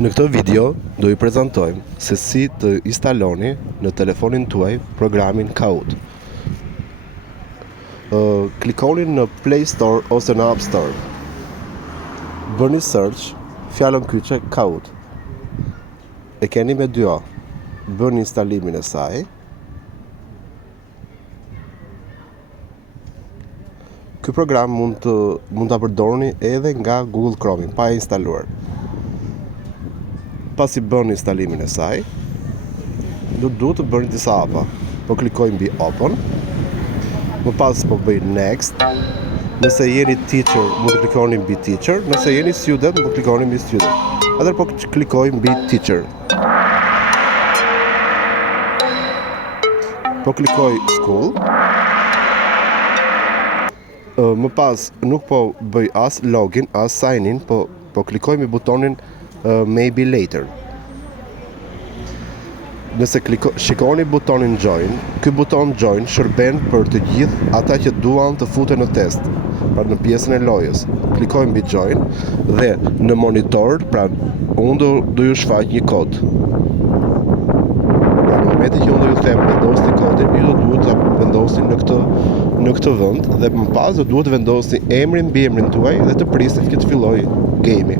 Në këtë video do ju prezantojmë se si të instaloni në telefonin tuaj programin Kahoot. Klikoni në Play Store ose në App Store. Bëni search fjalën kyçe Kahoot. E keni me 2 A. Bëni instalimin e saj. Ky program mund ta përdorni edhe nga Google Chrome pa e instaluar. Pasi bën instalimin e saj, duhet të bëni disa hapa. Po klikoj mbi Open, më pas po bëj Next. Nëse jeni teacher, mund të klikoni mbi Teacher. Nëse jeni student, mund të klikoni mbi Student. Atëherë po klikoj mbi Teacher. Po klikoj School. Më pas nuk po bëj as login, as sign in, po klikoj mbi butonin Maybe Later. Nëse shikoni butonin Join, ky buton Join shërben për të gjithë ata që duan të futen në test, pra në pjesën e lojës. Klikoj mbi Join dhe në monitor, pra unë do ju shfaq një kod. Pra në momentin që unë do ju them vendosni kodin, ju do duhet ta vendosni në këtë vend dhe më pas do duhet vendosni emrin mbi emrin tuaj dhe të prisni që të fillojë game-i.